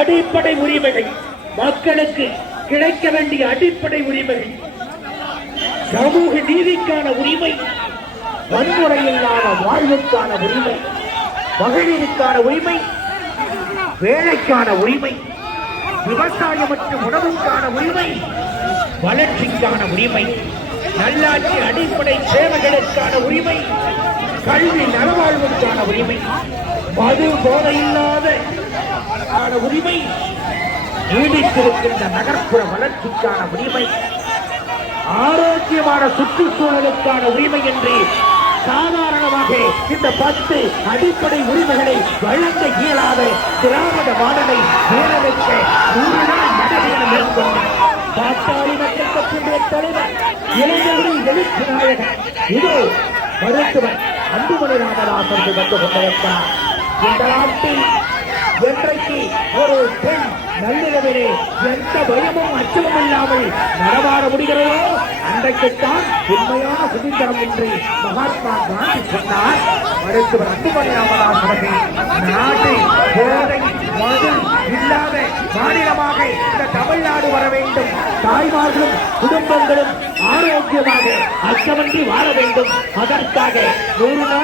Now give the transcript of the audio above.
அடிப்படை உரிமைகள், மக்களுக்கு கிடைக்க வேண்டிய அடிப்படை உரிமைகள், சமூக நீதிக்கான உரிமை, வன்முறையில்லாத வாழ்வுக்கான உரிமை, மகளிருக்கான உரிமை, வேலைக்கான உரிமை, விவசாயம் மற்றும் உணவுக்கான உரிமை, வளர்ச்சிக்கான உரிமை, நல்லாட்சி அடிப்படை சேவைகளுக்கான உரிமை, கல்வி நலவாழ்வுக்கான உரிமை, மது போதையில்லாத உரிமை, நீடித்திருக்கின்ற நகர்ப்புற வளர்ச்சிக்கான உரிமை, ஆரோக்கியமான சுற்றுச்சூழலுக்கான உரிமை என்று சாதாரணமாக இந்த 10 அடிப்படை உரிமைகளை வழங்க இயலாத திராவிட மாடலை வேறவைக்க 100 நாள் நடைபெறும் மேற்கொண்டு பாட்டாளி மக்கள் கட்சியுடைய தலைவர், இளைஞர்களின் எழுச்சி நாயகர், இதோ மருத்துவர் அன்புமணி ராமதாஸ் வந்து கொண்டிருக்கிறார். இந்த நாட்டில் என்றைக்கு ஒரு பெண் நள்ளிரவிலே எந்த பயமும் அச்சமும் இல்லாமல் நடமாட முடிகிறதோ அன்றைக்குத்தான் உண்மையான சுதந்திரம் என்று மகாத்மா காந்தி சொன்னார். மருத்துவர் அன்புமணி ராமதாஸ் அவர்கள் நாட்டை போதை மது இல்லாத மாநிலமாக இந்த தமிழ்நாடு வர வேண்டும், தாய்மார்களும் குடும்பங்களும் ஆரோக்கியமாக அச்சமின்றி வாழ வேண்டும். அதற்காக 100 நாள்